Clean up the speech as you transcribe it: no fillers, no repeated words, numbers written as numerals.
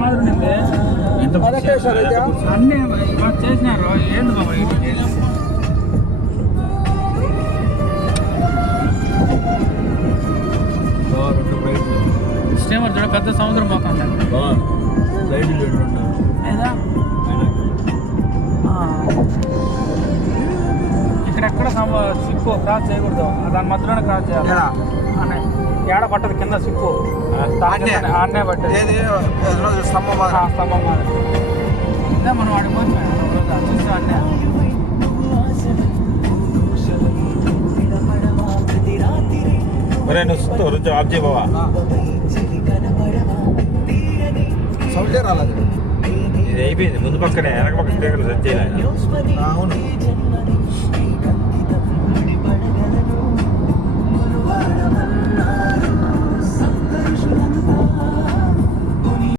మాదిరి ఉంది. అన్నీ చేసినారు. ఏంటి బాబా ఇది? స్టీమర్ చూడ పెద్ద సముద్రం పోతుంది. ఇక్కడెక్కడ సిప్పు క్రాస్ చేయకూడదు, దాని మధ్యలోనే క్రాస్ చేయాలి. అనే ఏడ పట్టదు కింద సిప్పు ఆడనే పట్టేది. స్తంభం ఇదే మనం వాడికి పోయి చూసాం అన్నీ. ఆఫ్ చేయ బావా, సౌండే రాలేదు. ఇది అయిపోయింది. ముందు పక్కనే వెనక పక్క స్పీకర్లు సెట్ చేయాలి. అవును.